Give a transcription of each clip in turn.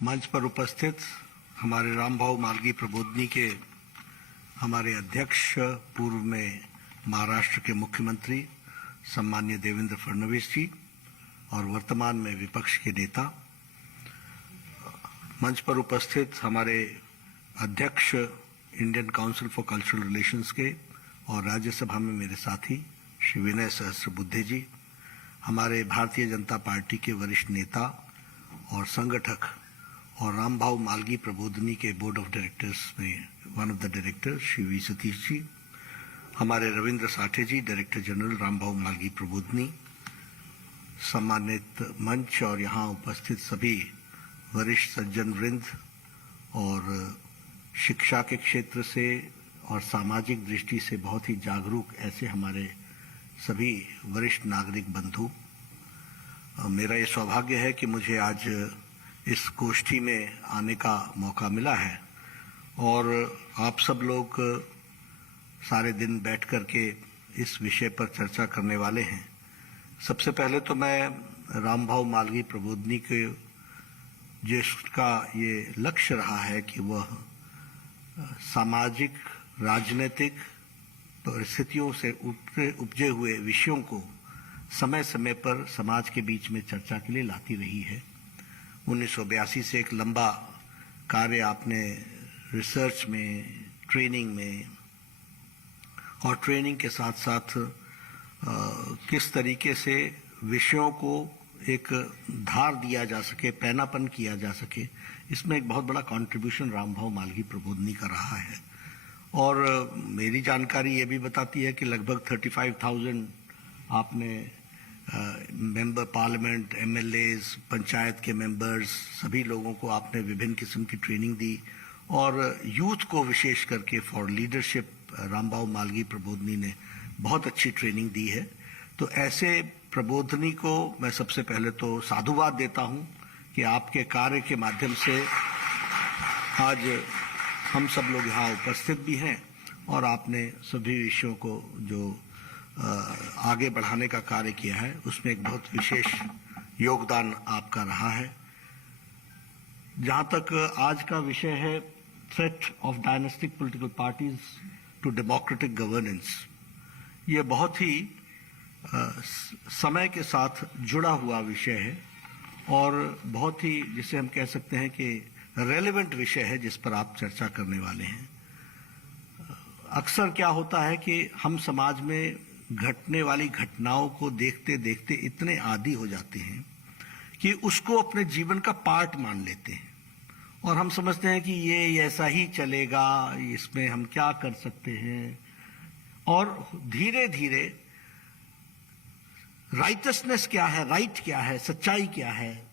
मंच पर उपस्थित हमारे रामभाऊ मालगी प्रबोधनी के हमारे अध्यक्ष, पूर्व में महाराष्ट्र के मुख्यमंत्री सम्मान्य देवेंद्र फडणवीस जी और वर्तमान में विपक्ष के नेता, मंच पर उपस्थित हमारे अध्यक्ष Indian council for cultural relations के और राज्यसभा में मेरे साथी श्री विनय सहस्त्रबुद्धे जी, हमारे भारतीय जनता पार्टी के वरिष्ठ नेता और संगठक और रामभाऊ मालगी प्रबोधनी के बोर्ड ऑफ डायरेक्टर्स में one of the director Shri V Satish ji, हमारे रविंद्र साठे जी, डायरेक्टर जनरल रामभाऊ मालगी प्रबोधनी, सम्मानित मंच और यहाँ उपस्थित सभी वरिष्ठ सज्जन वृंद और शिक्षा के क्षेत्र से और सामाजिक दृष्टि से बहुत ही जागरूक ऐसे हमारे सभी वरिष्ठ नागरिक बंधु, मेरा ये सौभाग्य है कि मुझे आज इस गोष्ठी में आने का मौका मिला है और आप सब लोग सारे दिन बैठ कर के इस विषय पर चर्चा करने वाले हैं। सबसे पहले तो मैं रामभाऊ मालगी प्रबोधनी के जिसका ये लक्ष्य रहा है कि वह सामाजिक राजनीतिक परिस्थितियों से उपजे हुए विषयों को समय समय पर समाज के बीच में चर्चा के लिए लाती रही है। 1982 से एक लंबा कार्य आपने रिसर्च में, ट्रेनिंग में और ट्रेनिंग के साथ साथ किस तरीके से विषयों को एक धार दिया जा सके, पैनापन किया जा सके, इसमें एक बहुत बड़ा कंट्रीब्यूशन रामभाऊ मालगी प्रबोधनी का रहा है। और मेरी जानकारी ये भी बताती है कि लगभग 35,000 आपने मेंबर पार्लियामेंट, एमएलएज, पंचायत के मेंबर्स, सभी लोगों को आपने विभिन्न किस्म की ट्रेनिंग दी और यूथ को विशेष करके फॉर लीडरशिप रामभाऊ मालगी प्रबोधनी ने बहुत अच्छी ट्रेनिंग दी है। तो ऐसे प्रबोधनी को मैं सबसे पहले तो साधुवाद देता हूं कि आपके कार्य के माध्यम से आज हम सब लोग यहाँ उपस्थित भी हैं और आपने सभी विषयों को जो आगे बढ़ाने का कार्य किया है उसमें एक बहुत विशेष योगदान आपका रहा है। जहां तक आज का विषय है threat of dynastic political parties to democratic governance, ये बहुत ही समय के साथ जुड़ा हुआ विषय है और बहुत ही, जिसे हम कह सकते हैं कि रेलेवेंट विषय है जिस पर आप चर्चा करने वाले हैं। अक्सर क्या होता है कि हम समाज में घटने वाली घटनाओं को देखते देखते इतने आदी हो जाते हैं कि उसको अपने जीवन का पार्ट मान लेते हैं और हम समझते हैं कि ये ऐसा ही चलेगा, इसमें हम क्या कर सकते हैं। और धीरे धीरे राइटसनेस क्या है, राइट क्या है, सच्चाई क्या है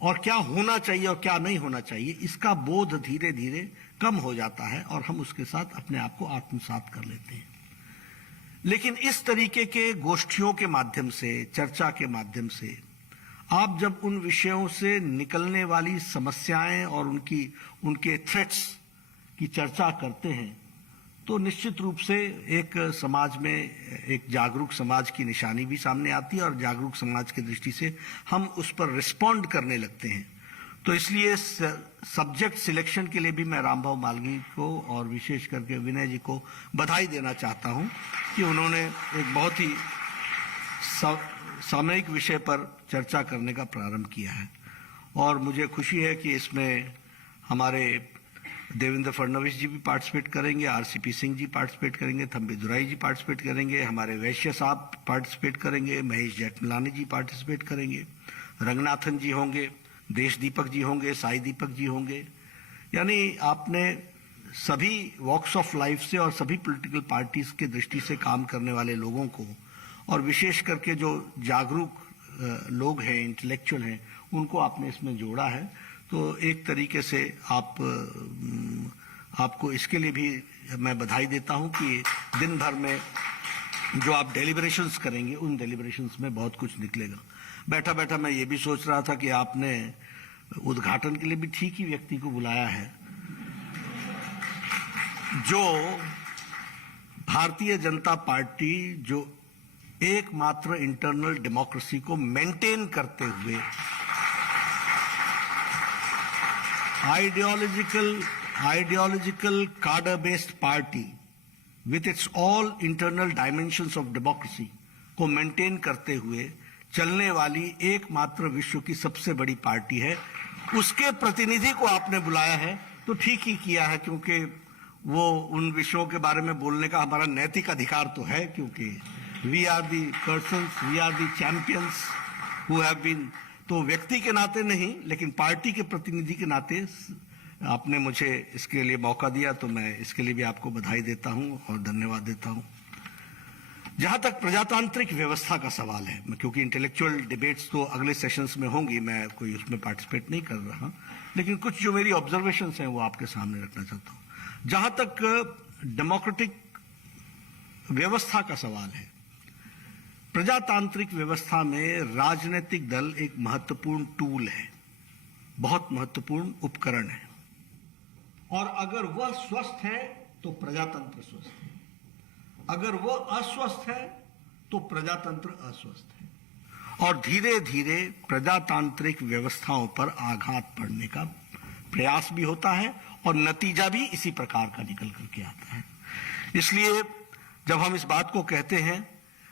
और क्या होना चाहिए और क्या नहीं होना चाहिए, इसका बोध धीरे धीरे कम हो जाता है और हम उसके साथ अपने आप को आत्मसात कर लेते हैं। लेकिन इस तरीके के गोष्ठियों के माध्यम से, चर्चा के माध्यम से आप जब उन विषयों से निकलने वाली समस्याएं और उनके थ्रेट्स की चर्चा करते हैं तो निश्चित रूप से एक समाज में एक जागरूक समाज की निशानी भी सामने आती है और जागरूक समाज की दृष्टि से हम उस पर रिस्पॉन्ड करने लगते हैं। तो इसलिए सब्जेक्ट सिलेक्शन के लिए भी मैं रामभाऊ मालगी को और विशेष करके विनय जी को बधाई देना चाहता हूं कि उन्होंने एक बहुत ही सामयिक विषय पर चर्चा करने का प्रारंभ किया है। और मुझे खुशी है कि इसमें हमारे देवेंद्र फडणवीस जी भी पार्टिसिपेट करेंगे, आरसीपी सिंह जी पार्टिसिपेट करेंगे, थम्बी दुराई जी पार्टिसिपेट करेंगे, हमारे वैश्य साहब पार्टिसिपेट करेंगे, महेश जेठमलानी जी पार्टिसिपेट करेंगे, रंगनाथन जी होंगे, देश दीपक जी होंगे, साई दीपक जी होंगे। यानी आपने सभी वॉक्स ऑफ लाइफ से और सभी पॉलिटिकल पार्टीज के दृष्टि से काम करने वाले लोगों को और विशेष करके जो जागरूक लोग हैं, इंटेलेक्चुअल हैं, उनको आपने इसमें जोड़ा है। तो एक तरीके से आपको इसके लिए भी मैं बधाई देता हूं कि दिन भर में जो आप डेलिब्रेशंस करेंगे उन डेलिब्रेशंस में बहुत कुछ निकलेगा। बैठा बैठा मैं ये भी सोच रहा था कि आपने उद्घाटन के लिए भी ठीक ही व्यक्ति को बुलाया है जो भारतीय जनता पार्टी जो एकमात्र इंटरनल डेमोक्रेसी को मेंटेन करते हुए ideological cadre-based party with its all internal dimensions of democracy को मेंटेन करते हुए चलने वाली एकमात्र विश्व की सबसे बड़ी पार्टी है, उसके प्रतिनिधि को आपने बुलाया है तो ठीक ही किया है, क्योंकि वो उन विषयों के बारे में बोलने का हमारा नैतिक अधिकार तो है, क्योंकि we are the persons, we are the champions who have been. तो व्यक्ति के नाते नहीं, लेकिन पार्टी के प्रतिनिधि के नाते आपने मुझे इसके लिए मौका दिया, तो मैं इसके लिए भी आपको बधाई देता हूं और धन्यवाद देता हूं। जहां तक प्रजातांत्रिक व्यवस्था का सवाल है, क्योंकि इंटेलेक्चुअल डिबेट्स तो अगले सेशंस में होंगी, मैं कोई उसमें पार्टिसिपेट नहीं कर रहा, लेकिन कुछ जो मेरी ऑब्जर्वेशंस हैं वो आपके सामने रखना चाहता हूं। जहां तक डेमोक्रेटिक व्यवस्था का सवाल है, प्रजातांत्रिक व्यवस्था में राजनीतिक दल एक महत्वपूर्ण टूल है, बहुत महत्वपूर्ण उपकरण है, और अगर वह स्वस्थ है तो प्रजातंत्र स्वस्थ है, अगर वह अस्वस्थ है तो प्रजातंत्र अस्वस्थ है। और धीरे धीरे प्रजातांत्रिक व्यवस्थाओं पर आघात पड़ने का प्रयास भी होता है और नतीजा भी इसी प्रकार का निकल करके आता है। इसलिए जब हम इस बात को कहते हैं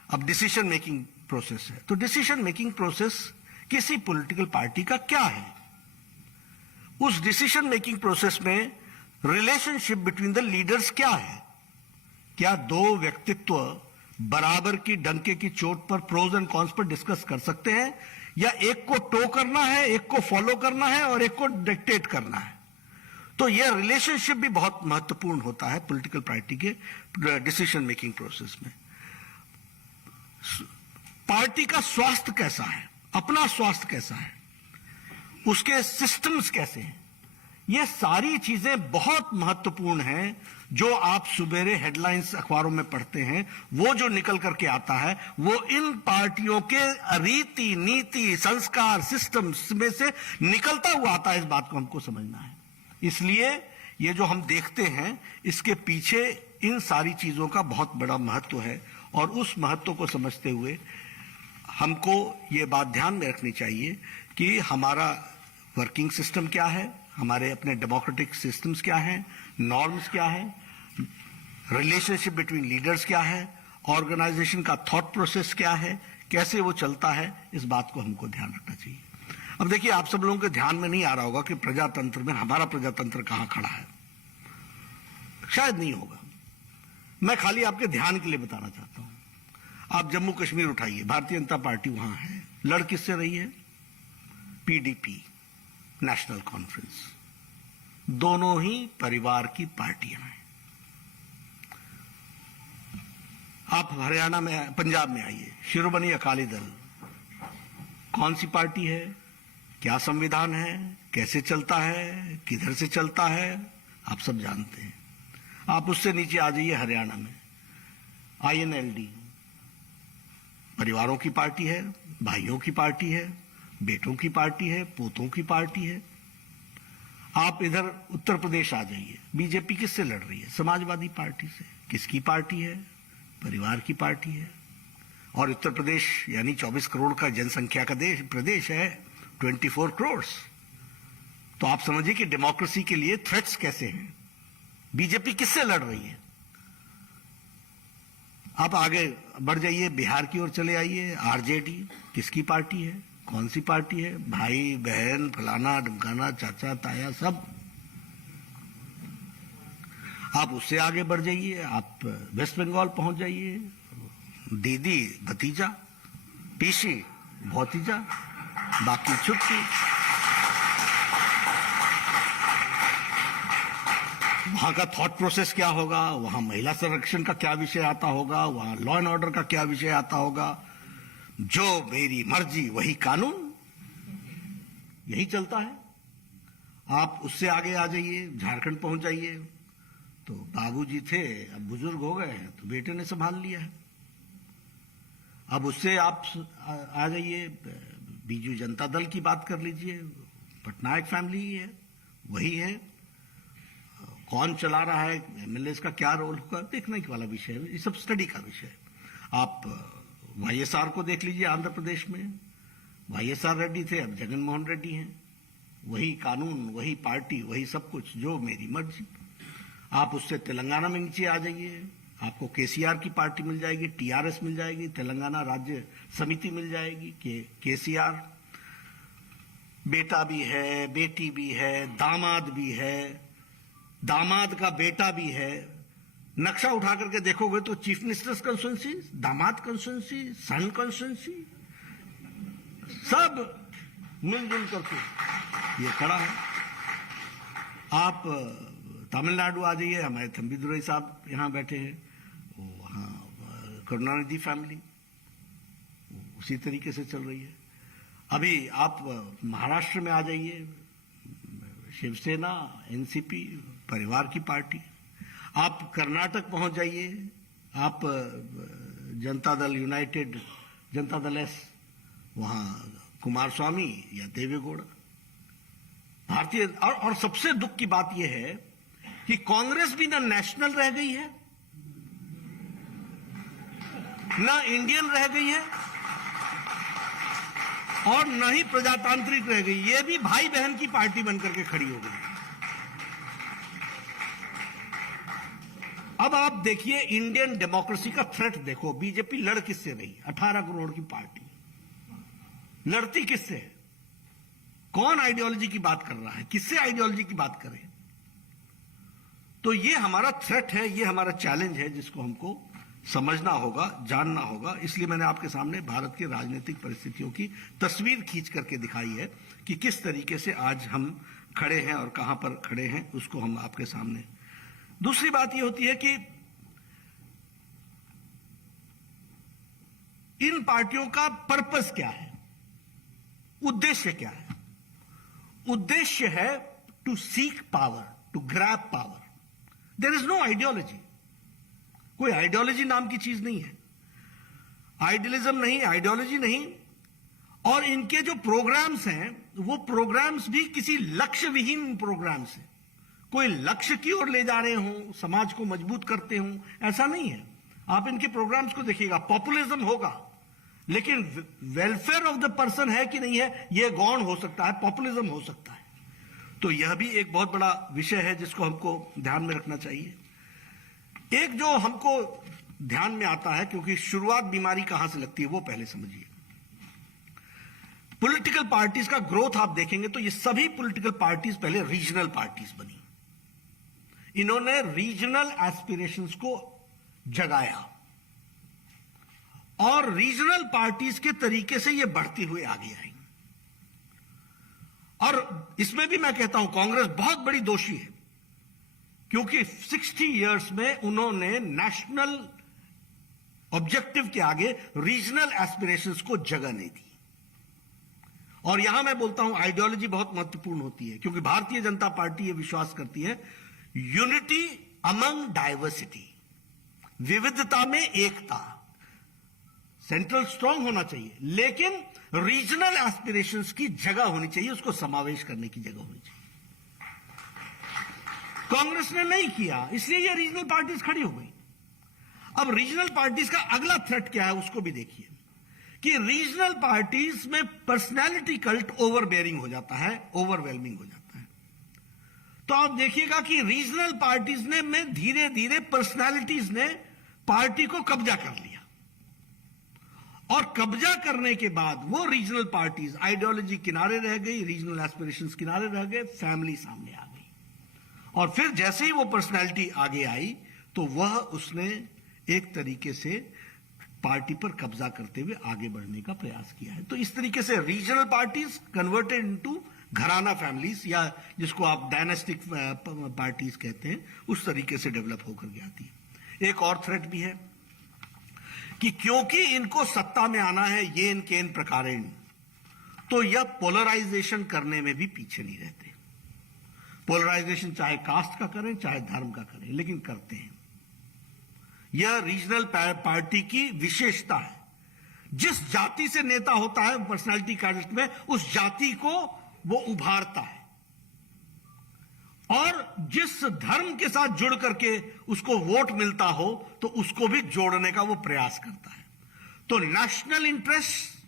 अब डिसीजन मेकिंग प्रोसेस है, तो डिसीजन मेकिंग प्रोसेस किसी पॉलिटिकल पार्टी का क्या है? उस डिसीजन मेकिंग प्रोसेस में रिलेशनशिप बिटवीन द लीडर्स क्या है? क्या दो व्यक्तित्व बराबर की डंके की चोट पर प्रोज एंड कॉन्स पर डिस्कस कर सकते हैं, या एक को टो करना है, एक को फॉलो करना है और एक को डिक्टेट करना है? तो यह रिलेशनशिप भी बहुत महत्वपूर्ण होता है पॉलिटिकल पार्टी के डिसीजन मेकिंग प्रोसेस में। पार्टी का स्वास्थ्य कैसा है, अपना स्वास्थ्य कैसा है, उसके सिस्टम्स कैसे हैं, ये सारी चीजें बहुत महत्वपूर्ण हैं। जो आप सुबेरे हेडलाइंस अखबारों में पढ़ते हैं, वो जो निकल करके आता है, वो इन पार्टियों के रीति नीति संस्कार सिस्टम्स में से निकलता हुआ आता है। इस बात को हमको समझना है। इसलिए ये जो हम देखते हैं, इसके पीछे इन सारी चीजों का बहुत बड़ा महत्व है, और उस महत्व को समझते हुए हमको ये बात ध्यान में रखनी चाहिए कि हमारा वर्किंग सिस्टम क्या है, हमारे अपने डेमोक्रेटिक सिस्टम्स क्या हैं, नॉर्म्स क्या है, रिलेशनशिप बिटवीन लीडर्स क्या है, ऑर्गेनाइजेशन का थॉट प्रोसेस क्या है, कैसे वो चलता है, इस बात को हमको ध्यान रखना चाहिए। अब देखिए, आप सब लोगों के ध्यान में नहीं आ रहा होगा कि प्रजातंत्र में हमारा प्रजातंत्र कहां खड़ा है, शायद नहीं होगा। मैं खाली आपके ध्यान के लिए बताना चाहता हूं। आप जम्मू कश्मीर उठाइए, भारतीय जनता पार्टी वहां है, लड़ किससे रही है? पीडीपी, नेशनल कॉन्फ्रेंस, दोनों ही परिवार की पार्टियां हैं। आप हरियाणा में, पंजाब में आइए, शिरोमणि अकाली दल, कौन सी पार्टी है, क्या संविधान है, कैसे चलता है, किधर से चलता है, आप सब जानते हैं। आप उससे नीचे आ जाइए, हरियाणा में आईएनएलडी, परिवारों की पार्टी है, भाइयों की पार्टी है, बेटों की पार्टी है, पोतों की पार्टी है। आप इधर उत्तर प्रदेश आ जाइए, बीजेपी किससे लड़ रही है? समाजवादी पार्टी से। किसकी पार्टी है? परिवार की पार्टी है। और उत्तर प्रदेश यानी 24 करोड़ का जनसंख्या का प्रदेश है, 24 करोड़। तो आप समझिए कि डेमोक्रेसी के लिए थ्रेट्स कैसे हैं। बीजेपी किससे लड़ रही है? आप आगे बढ़ जाइए, बिहार की ओर चले आइए, आरजेडी, किसकी पार्टी है, कौन सी पार्टी है? भाई बहन, फलाना ढमकाना, चाचा ताया, सब। आप उससे आगे बढ़ जाइए, आप वेस्ट बंगाल पहुंच जाइए, दीदी भतीजा, पीसी भतीजा, बाकी छुट्टी। वहां का थॉट प्रोसेस क्या होगा, वहां महिला संरक्षण का क्या विषय आता होगा, वहां लॉ एंड ऑर्डर का क्या विषय आता होगा, जो मेरी मर्जी वही कानून, यही चलता है। आप उससे आगे आ जाइए, झारखंड पहुंच जाइए, तो बाबूजी थे, अब बुजुर्ग हो गए हैं, तो बेटे ने संभाल लिया है। अब उससे आप आ जाइए, बीजू जनता दल की बात कर लीजिए, पटनायक फैमिली ही है, वही है। कौन चला रहा है, एमएलए का क्या रोल होगा, देखने वाला विषय है, ये सब स्टडी का विषय है। आप वाईएसआर को देख लीजिए, आंध्र प्रदेश में वाईएसआर रेड्डी थे, अब जगन मोहन रेड्डी हैं। वही कानून, वही पार्टी, वही सब कुछ, जो मेरी मर्जी। आप उससे तेलंगाना में नीचे आ जाइए, आपको केसीआर की पार्टी मिल जाएगी, टीआरएस मिल जाएगी, तेलंगाना राज्य समिति मिल जाएगी, केसीआर बेटा भी है, बेटी भी है, दामाद भी है, दामाद का बेटा भी है। नक्शा उठा करके देखोगे तो चीफ मिनिस्टर्स कंस्टिट्यूंसी, दामाद कंस्टिट्यूंसी, सन कंस्टिट्यूंसी, सब मिलजुल करके ये खड़ा है। आप तमिलनाडु आ जाइए, हमारे थम्बीदुरई साहब यहां बैठे हैं, वहां करुणानिधि फैमिली उसी तरीके से चल रही है। अभी आप महाराष्ट्र में आ जाइए, शिवसेना, एनसीपी, परिवार की पार्टी। आप कर्नाटक पहुंच जाइए, आप जनता दल यूनाइटेड, जनता दल एस, वहां कुमार स्वामी या देवेगौड़ा। भारतीय और सबसे दुख की बात यह है कि कांग्रेस भी ना नेशनल रह गई है, ना इंडियन रह गई है, और न ही प्रजातांत्रिक रह गई। ये भी भाई बहन की पार्टी बनकर के खड़ी हो गई। अब आप देखिए इंडियन डेमोक्रेसी का थ्रेट देखो। बीजेपी लड़ किससे रही? 18 करोड़ की पार्टी लड़ती किससे है? कौन आइडियोलॉजी की बात कर रहा है? किससे आइडियोलॉजी की बात करें? तो ये हमारा थ्रेट है, ये हमारा चैलेंज है, जिसको हमको समझना होगा, जानना होगा। इसलिए मैंने आपके सामने भारत की राजनीतिक परिस्थितियों की तस्वीर खींच करके दिखाई है कि किस तरीके से आज हम खड़े हैं और कहां पर खड़े हैं, उसको हम आपके सामने। दूसरी बात यह होती है कि इन पार्टियों का पर्पस क्या है, उद्देश्य क्या है? उद्देश्य है to seek power, to grab power. There is no ideology. कोई आइडियोलॉजी नाम की चीज नहीं है, आइडियलिज्म नहीं, आइडियोलॉजी नहीं। और इनके जो प्रोग्राम्स हैं, वो प्रोग्राम्स भी किसी लक्ष्य विहीन प्रोग्राम्स हैं। कोई लक्ष्य की ओर ले जा रहे हों, समाज को मजबूत करते हों, ऐसा नहीं है। आप इनके प्रोग्राम्स को देखिएगा, पॉपुलिज्म होगा, लेकिन वेलफेयर ऑफ द पर्सन है कि नहीं है, यह गौण हो सकता है, पॉपुलिज्म हो सकता है। तो यह भी एक बहुत बड़ा विषय है जिसको हमको ध्यान में रखना चाहिए। एक जो हमको ध्यान में आता है, क्योंकि शुरुआत बीमारी कहां से लगती है वो पहले समझिए। पॉलिटिकल पार्टीज का ग्रोथ आप देखेंगे तो ये सभी पॉलिटिकल पार्टीज पहले रीजनल पार्टीज बनी। इन्होंने रीजनल एस्पिरेशंस को जगाया और रीजनल पार्टीज के तरीके से ये बढ़ती हुई आगे आई। और इसमें भी मैं कहता हूं कांग्रेस बहुत बड़ी दोषी है, क्योंकि 60 इयर्स में उन्होंने नेशनल ऑब्जेक्टिव के आगे रीजनल एस्पिरेशंस को जगह नहीं दी। और यहां मैं बोलता हूं आइडियोलॉजी बहुत महत्वपूर्ण होती है, क्योंकि भारतीय जनता पार्टी यह विश्वास करती है यूनिटी अमंग डाइवर्सिटी, विविधता में एकता। सेंट्रल स्ट्रांग होना चाहिए, लेकिन रीजनल एस्पिरेशंस की जगह होनी चाहिए, उसको समावेश करने की जगह होनी चाहिए। कांग्रेस ने नहीं किया, इसलिए ये रीजनल पार्टीज खड़ी हो गई। अब रीजनल पार्टीज का अगला थ्रेट क्या है उसको भी देखिए, कि रीजनल पार्टीज में पर्सनैलिटी कल्ट ओवरबेयरिंग हो जाता है, ओवरवेलमिंग हो जाता है। तो आप देखिएगा कि रीजनल पार्टीज ने में धीरे धीरे पर्सनैलिटीज ने पार्टी को कब्जा कर लिया, और कब्जा करने के बाद वो रीजनल पार्टीज, आइडियोलॉजी किनारे रह गई, रीजनल एस्पिरेशंस किनारे रह गए, फैमिली सामने आ गई। और फिर जैसे ही वो पर्सनैलिटी आगे आई तो वह उसने एक तरीके से पार्टी पर कब्जा करते हुए आगे बढ़ने का प्रयास किया है। तो इस तरीके से रीजनल पार्टीज कन्वर्टेड इनटू घराना फैमिलीज, या जिसको आप डायनेस्टिक पार्टीज कहते हैं, उस तरीके से डेवलप होकर के आती है। एक और थ्रेट भी है कि क्योंकि इनको सत्ता में आना है ये इनके इन प्रकारेण, तो यह पोलराइजेशन करने में भी पीछे नहीं रहते। पोलराइजेशन चाहे कास्ट का करें चाहे धर्म का करें, लेकिन करते हैं। यह रीजनल पार्टी की विशेषता है। जिस जाति से नेता होता है पर्सनालिटी कैरेक्टर में, उस जाति को वो उभारता है, और जिस धर्म के साथ जुड़ करके उसको वोट मिलता हो तो उसको भी जोड़ने का वो प्रयास करता है। तो नेशनल इंटरेस्ट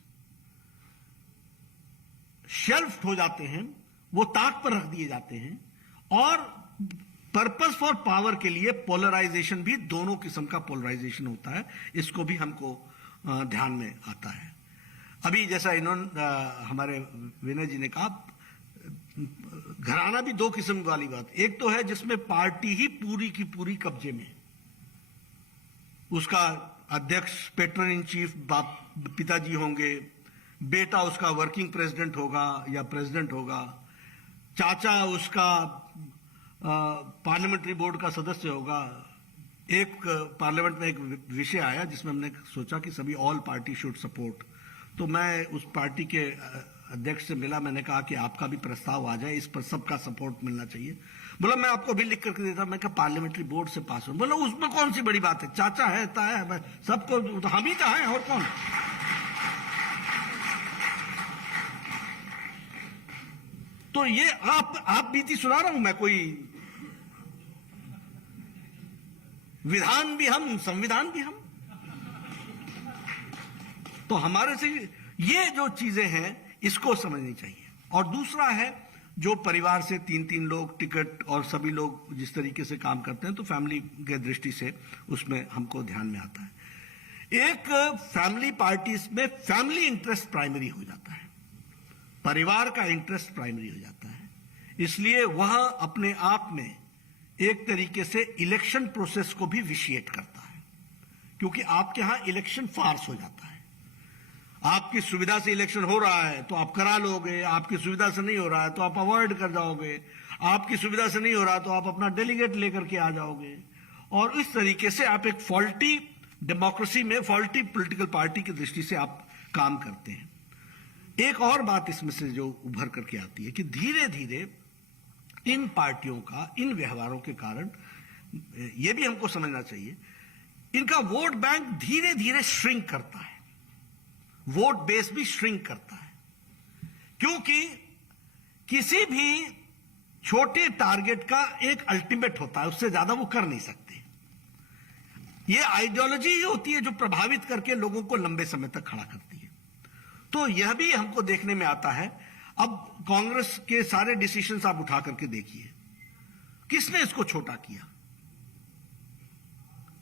शेल्फ्ड हो जाते हैं, वो ताक पर रख दिए जाते हैं, और पर्पस फॉर पावर के लिए पोलराइजेशन भी, दोनों किस्म का पोलराइजेशन होता है, इसको भी हमको ध्यान में आता है। अभी जैसा इन्होंने हमारे विनय जी ने कहा, घराना भी दो किस्म वाली बात, एक तो है जिसमें पार्टी ही पूरी की पूरी कब्जे में, उसका अध्यक्ष पेट्रन इन चीफ बाप पिताजी होंगे, बेटा उसका वर्किंग प्रेसिडेंट होगा या प्रेसिडेंट होगा, चाचा उसका पार्लियामेंट्री बोर्ड का सदस्य होगा। एक पार्लियामेंट में एक विषय आया जिसमें हमने सोचा कि सभी ऑल पार्टी शुड सपोर्ट, तो मैं उस पार्टी के अध्यक्ष से मिला, मैंने कहा कि आपका भी प्रस्ताव आ जाए, इस पर सबका सपोर्ट मिलना चाहिए। बोला मैं आपको भी लिख करके देता, मैं कहा पार्लियामेंट्री बोर्ड से पास हो। बोला उसमें कौन सी बड़ी बात है, चाचा है, ताया है, सबको तो हम ही चाहें और कौन। तो ये आप बीती सुना रहा हूं मैं, कोई विधान भी हम, संविधान भी हम। तो हमारे से ये जो चीजें हैं इसको समझनी चाहिए। और दूसरा है, जो परिवार से 3-3 लोग टिकट और सभी लोग जिस तरीके से काम करते हैं, तो फैमिली के दृष्टि से उसमें हमको ध्यान में आता है। एक फैमिली पार्टीज में फैमिली इंटरेस्ट प्राइमरी हो जाता है, परिवार का इंटरेस्ट प्राइमरी हो जाता है, इसलिए वह अपने आप में एक तरीके से इलेक्शन प्रोसेस को भी विशिएट करता है, क्योंकि आपके यहां इलेक्शन फार्स हो जाता है। आपकी सुविधा से इलेक्शन हो रहा है तो आप करा लोगे, आपकी सुविधा से नहीं हो रहा है तो आप अवॉइड कर जाओगे, आपकी सुविधा से नहीं हो रहा तो आप अपना डेलीगेट लेकर के आ जाओगे, और इस तरीके से आप एक फॉल्टी डेमोक्रेसी में, फॉल्टी पॉलिटिकल पार्टी की दृष्टि से आप काम करते हैं। एक और बात इसमें से जो उभर करके आती है कि धीरे धीरे इन पार्टियों का, इन व्यवहारों के कारण, यह भी हमको समझना चाहिए, इनका वोट बैंक धीरे धीरे श्रिंक करता है, वोट बेस भी श्रिंक करता है, क्योंकि किसी भी छोटे टारगेट का एक अल्टीमेट होता है, उससे ज्यादा वो कर नहीं सकते। ये आइडियोलॉजी ही होती है जो प्रभावित करके लोगों को लंबे समय तक खड़ा करती है। तो यह भी हमको देखने में आता है। अब कांग्रेस के सारे डिसीजंस आप उठा करके देखिए, किसने इसको छोटा किया?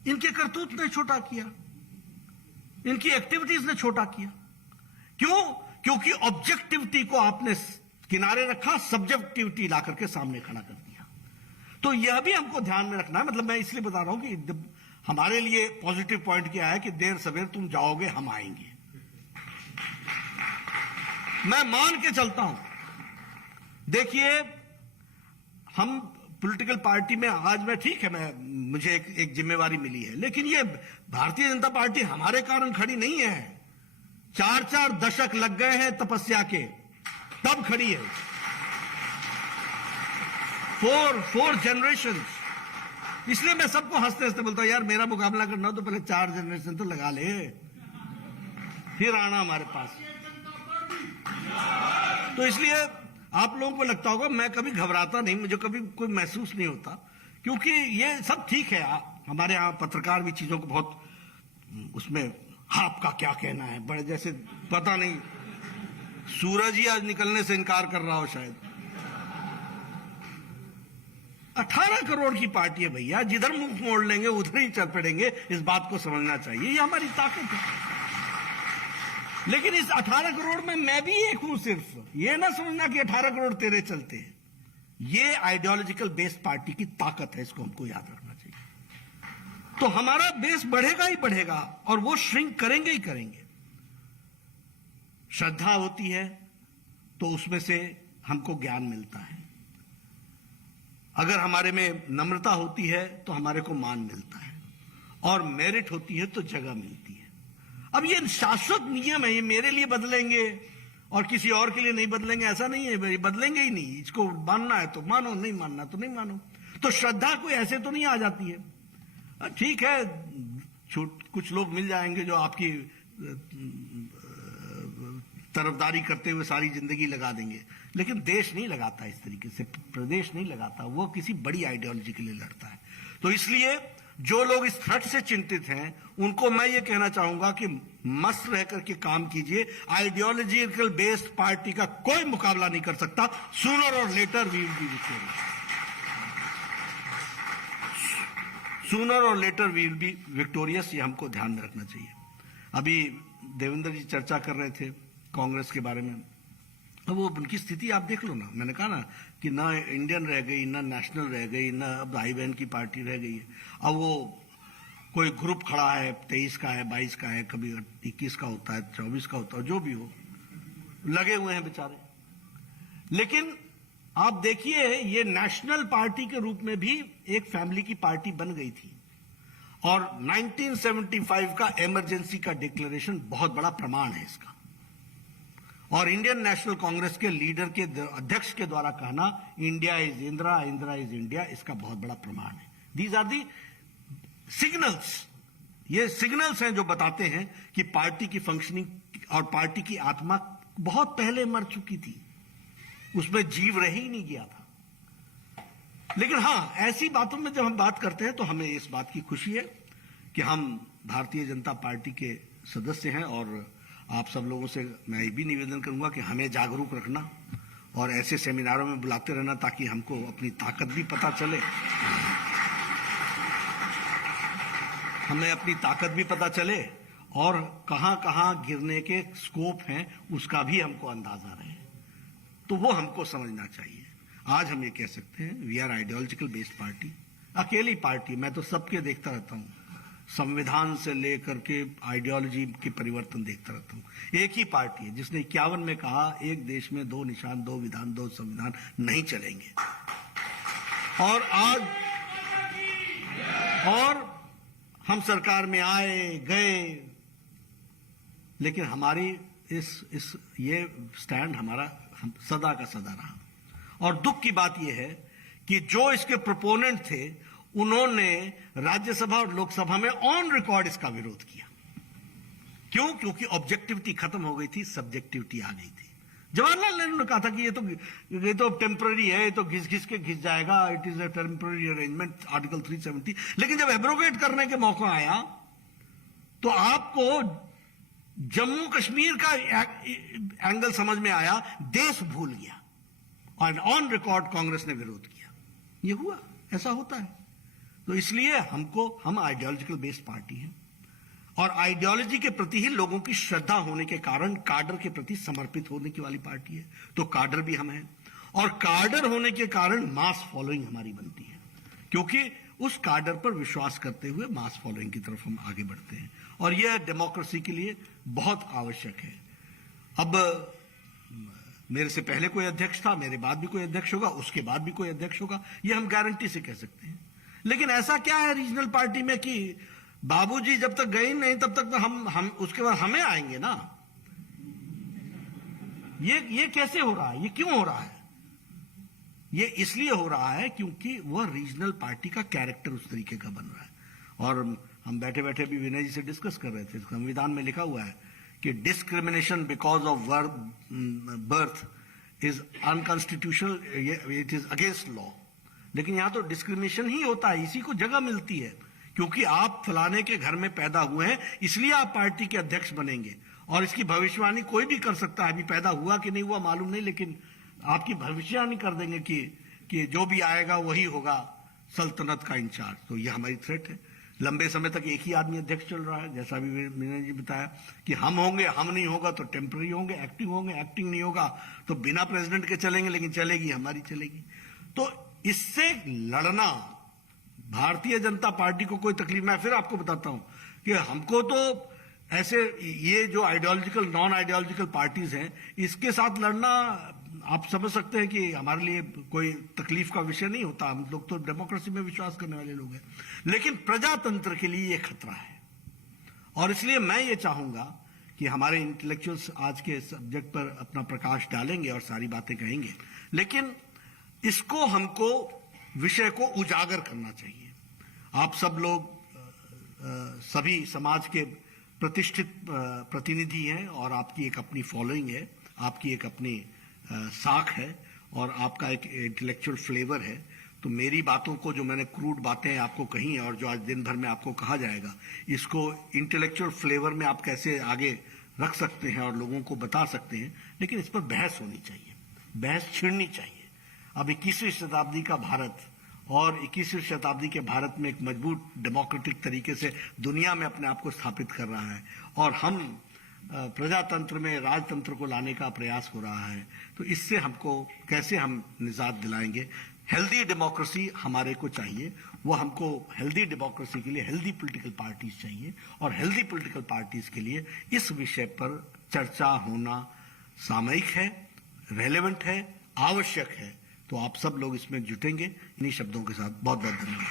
इनके करतूत ने छोटा किया, इनकी एक्टिविटीज ने छोटा किया। क्यों? क्योंकि ऑब्जेक्टिविटी को आपने किनारे रखा, सब्जेक्टिविटी ला करके सामने खड़ा कर दिया। तो यह भी हमको ध्यान में रखना है। मतलब मैं इसलिए बता रहा हूं कि हमारे लिए पॉजिटिव पॉइंट क्या है कि देर सवेर तुम जाओगे, हम आएंगे। मैं मान के चलता हूं, देखिए हम पॉलिटिकल पार्टी में आज मैं, ठीक है, मुझे एक जिम्मेवारी मिली है, लेकिन ये भारतीय जनता पार्टी हमारे कारण खड़ी नहीं है। 4-4 दशक लग गए हैं तपस्या के, तब खड़ी है। 4 जनरेशन। इसलिए मैं सबको हंसते हंसते बोलता हूं, यार मेरा मुकाबला करना हो तो पहले 4 जनरेशन तो लगा ले, फिर आना हमारे पास। तो इसलिए आप लोगों को लगता होगा मैं कभी घबराता नहीं, मुझे कभी कोई महसूस नहीं होता, क्योंकि ये सब ठीक है। हमारे यहां पत्रकार भी चीजों को बहुत उसमें, आपका क्या कहना है, बड़े जैसे पता नहीं सूरज ही आज निकलने से इनकार कर रहा हो शायद। 18 करोड़ की पार्टी है भैया, जिधर मुंह मोड़ लेंगे उधर ही चल पड़ेंगे, इस बात को समझना चाहिए, ये हमारी ताकत है। लेकिन इस 18 करोड़ में मैं भी एक हूं सिर्फ, ये ना समझना कि 18 करोड़ तेरे चलते हैं। ये आइडियोलॉजिकल बेस्ड पार्टी की ताकत है, इसको हमको याद रखना चाहिए। तो हमारा बेस बढ़ेगा ही बढ़ेगा, और वो श्रिंक करेंगे ही करेंगे। श्रद्धा होती है तो उसमें से हमको ज्ञान मिलता है, अगर हमारे में नम्रता होती है तो हमारे को मान मिलता है, और मेरिट होती है तो जगह मिलती है। अब ये शाश्वत नियम है, ये मेरे लिए बदलेंगे और किसी और के लिए नहीं बदलेंगे, ऐसा नहीं है, बदलेंगे ही नहीं। इसको मानना है तो मानो, नहीं मानना तो नहीं मानो। तो श्रद्धा कोई ऐसे तो नहीं आ जाती है। ठीक है, कुछ लोग मिल जाएंगे जो आपकी तरफदारी करते हुए सारी जिंदगी लगा देंगे, लेकिन देश नहीं लगाता इस तरीके से, प्रदेश नहीं लगाता, वो किसी बड़ी आइडियोलॉजी के लिए लड़ता है। तो इसलिए जो लोग इस थ्रेट से चिंतित हैं उनको मैं ये कहना चाहूंगा कि मस्त रह करके काम कीजिए। आइडियोलॉजिकल बेस्ड पार्टी का कोई मुकाबला नहीं कर सकता। सूनर और later we will be victorious. Sooner और later we will be victorious, ये हमको ध्यान में रखना चाहिए। अभी देवेंद्र जी चर्चा कर रहे थे कांग्रेस के बारे में। अब वो उनकी स्थिति आप देख लो ना। मैंने कहा ना कि ना इंडियन रह गई, ना नेशनल रह गई, ना अब भाई बहन की पार्टी रह गई है। अब वो कोई ग्रुप खड़ा है, 23 का है, 22 का है, कभी 21 का होता है, 24 का होता है, जो भी हो, लगे हुए हैं बेचारे। लेकिन आप देखिए, ये नेशनल पार्टी के रूप में भी एक फैमिली की पार्टी बन गई थी और 1975 का इमरजेंसी का डिक्लेरेशन बहुत बड़ा प्रमाण है इसका। और इंडियन नेशनल कांग्रेस के लीडर के अध्यक्ष के द्वारा कहना India is Indira, Indira is India, इसका बहुत बड़ा प्रमाण है। These are the signals. ये सिग्नल्स हैं जो बताते हैं कि पार्टी की फंक्शनिंग और पार्टी की आत्मा बहुत पहले मर चुकी थी, उसमें जीव रह ही नहीं गया था। लेकिन हां, ऐसी बातों में जब हम बात करते हैं तो हमें इस बात की खुशी है कि हम भारतीय जनता पार्टी के सदस्य हैं। और आप सब लोगों से मैं ये भी निवेदन करूंगा कि हमें जागरूक रखना और ऐसे सेमिनारों में बुलाते रहना ताकि हमको अपनी ताकत भी पता चले, हमें अपनी ताकत भी पता चले और कहां कहां गिरने के स्कोप हैं उसका भी हमको अंदाजा रहे। तो वो हमको समझना चाहिए। आज हम ये कह सकते हैं we are ideological based party, अकेली पार्टी। मैं तो सबके देखता रहता हूं, संविधान से लेकर के आइडियोलॉजी के परिवर्तन देखता रहता हूं। एक ही पार्टी है जिसने 51 में कहा एक देश में 2 निशान, 2 विधान, 2 संविधान नहीं चलेंगे। और आज हम सरकार में आए गए, लेकिन हमारी ये स्टैंड हमारा सदा का सदा रहा। और दुख की बात यह है कि जो इसके प्रोपोनेंट थे उन्होंने राज्यसभा और लोकसभा में ऑन रिकॉर्ड इसका विरोध किया। क्यों? क्योंकि ऑब्जेक्टिविटी खत्म हो गई थी, सब्जेक्टिविटी आ गई थी। जवाहरलाल नेहरू ने कहा था कि ये तो टेम्पररी है, ये तो घिस के घिस जाएगा, it is a temporary arrangement, article 370। लेकिन जब एब्रोगेट करने के मौका आया तो आपको जम्मू कश्मीर का एंगल समझ में आया, देश भूल गया और ऑन रिकॉर्ड कांग्रेस ने विरोध किया। ये हुआ, ऐसा होता है। तो इसलिए हम आइडियोलॉजिकल बेस्ड पार्टी हैं और आइडियोलॉजी के प्रति ही लोगों की श्रद्धा होने के कारण काडर के प्रति समर्पित होने की वाली पार्टी है। तो काडर भी हम हैं और काडर होने के कारण मास फॉलोइंग हमारी बनती है, क्योंकि उस काडर पर विश्वास करते हुए मास फॉलोइंग की तरफ हम आगे बढ़ते हैं और यह डेमोक्रेसी के लिए बहुत आवश्यक है। अब मेरे से पहले कोई अध्यक्ष था, मेरे बाद भी कोई अध्यक्ष होगा, उसके बाद भी कोई अध्यक्ष होगा, यह हम गारंटी से कह सकते हैं। लेकिन ऐसा क्या है रीजनल पार्टी में कि बाबूजी जब तक गए नहीं तब तक तो हम उसके बाद हमें आएंगे ना। ये कैसे हो रहा है? ये क्यों हो रहा है? ये इसलिए हो रहा है क्योंकि वह रीजनल पार्टी का कैरेक्टर उस तरीके का बन रहा है। और हम बैठे बैठे भी विनय जी से डिस्कस कर रहे थे, संविधान में लिखा हुआ है कि discrimination because of birth is unconstitutional, it is against law. लेकिन यहां तो डिस्क्रिमिनेशन ही होता है, इसी को जगह मिलती है क्योंकि आप फलाने के घर में पैदा हुए हैं इसलिए आप पार्टी के अध्यक्ष बनेंगे। और इसकी भविष्यवाणी कोई भी कर सकता है, अभी पैदा हुआ कि नहीं हुआ मालूम नहीं, लेकिन आपकी भविष्यवाणी कर देंगे कि जो भी आएगा वही होगा सल्तनत का इंचार्ज। तो यह हमारी थ्रेट है। लंबे समय तक एक ही आदमी अध्यक्ष चल रहा है, जैसा भी विनय जी बताया कि हम होंगे, हम नहीं होगा तो टेम्पररी होंगे, एक्टिंग नहीं होगा तो बिना प्रेसिडेंट के चलेंगे, लेकिन चलेगी हमारी चलेगी। तो इससे लड़ना भारतीय जनता पार्टी को कोई तकलीफ। मैं फिर आपको बताता हूं कि हमको तो ऐसे ये जो आइडियोलॉजिकल नॉन आइडियोलॉजिकल पार्टीज हैं इसके साथ लड़ना आप समझ सकते हैं कि हमारे लिए कोई तकलीफ का विषय नहीं होता। हम लोग तो डेमोक्रेसी में विश्वास करने वाले लोग हैं, लेकिन प्रजातंत्र के लिए यह खतरा है। और इसलिए मैं ये चाहूंगा कि हमारे इंटेलेक्चुअल्स आज के सब्जेक्ट पर अपना प्रकाश डालेंगे और सारी बातें कहेंगे, लेकिन इसको हमको विषय को उजागर करना चाहिए। आप सब लोग सभी समाज के प्रतिष्ठित प्रतिनिधि हैं और आपकी एक अपनी फॉलोइंग है, आपकी एक अपनी साख है और आपका एक इंटेलेक्चुअल फ्लेवर है। तो मेरी बातों को, जो मैंने क्रूड बातें आपको कही और जो आज दिन भर में आपको कहा जाएगा, इसको इंटेलेक्चुअल फ्लेवर में आप कैसे आगे रख सकते हैं और लोगों को बता सकते हैं, लेकिन इस पर बहस होनी चाहिए, बहस छिड़नी चाहिए। अब 21वीं शताब्दी का भारत और 21वीं शताब्दी के भारत में एक मजबूत डेमोक्रेटिक तरीके से दुनिया में अपने आप को स्थापित कर रहा है और हम प्रजातंत्र में राजतंत्र को लाने का प्रयास हो रहा है। तो इससे हमको कैसे हम निजात दिलाएंगे? हेल्दी डेमोक्रेसी हमारे को चाहिए, वो हमको हेल्दी डेमोक्रेसी के लिए हेल्दी पॉलिटिकल पार्टीज चाहिए और हेल्दी पॉलिटिकल पार्टीज के लिए इस विषय पर चर्चा होना सामयिक है, रेलेवेंट है, आवश्यक है। तो आप सब लोग इसमें जुटेंगे। इन्हीं शब्दों के साथ बहुत बहुत धन्यवाद।